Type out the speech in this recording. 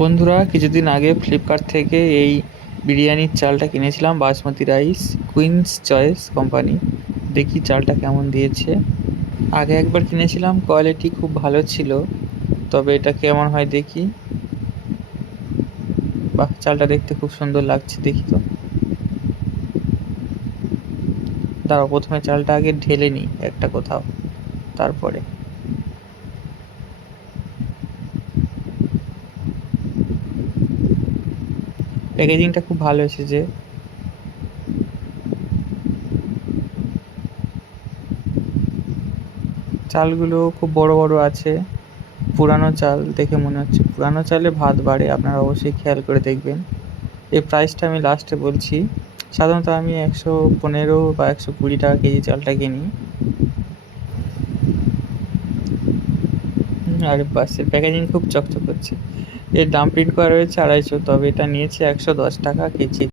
বন্ধুরা, কিছুদিন আগে ফ্লিপকার্ট থেকে এই বিরিয়ানির চালটা কিনেছিলাম, basmati rice, Queen's choice company. দেখি চালটা কেমন দিয়েছে। আগে একবার কিনেছিলাম, কোয়ালিটি খুব ভালো ছিল, তবে এটা কেমন হয় দেখি। বাহ, চালটা দেখতে খুব সুন্দর লাগছে, দেখি তো। দাঁড়াও, প্রথমে চালটা আগে ঢেলে নিই একটা কোথাও, তারপরে। প্যাকেজিংটা খুব ভালো এসেছে। চালগুলো খুব বড় বড় আছে, পুরানো চাল দেখে মনে হচ্ছে। পুরানো চালে ভাত বাড়ে, আপনারা অবশ্যই খেয়াল করে দেখবেন। এই প্রাইসটা আমি লাস্টে বলছি। সাধারণত আমি 115 বা 120 টাকা কেজি চালটা কিনি। আর বাস, এর প্যাকেজিং খুব চকচক করছে। এর দাম প্রিন্ট করা রয়েছে 250, তবে এটা নিয়েছে 110 টাকা কেজি।